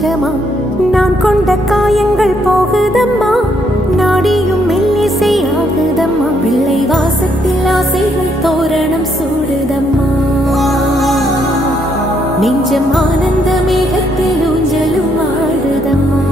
நிஜமா நான் கொண்ட காயங்கள் போகுதம்மா நாடியும் மெல்லிசை ஆகுதம்மா பிள்ளை வாசத்தில் ஆசைகள் தோரணம் சூடுதம்மா நெஞ்சம் ஆனந்த மேகத்தில் ஊஞ்சலும் ஆடுதம்மா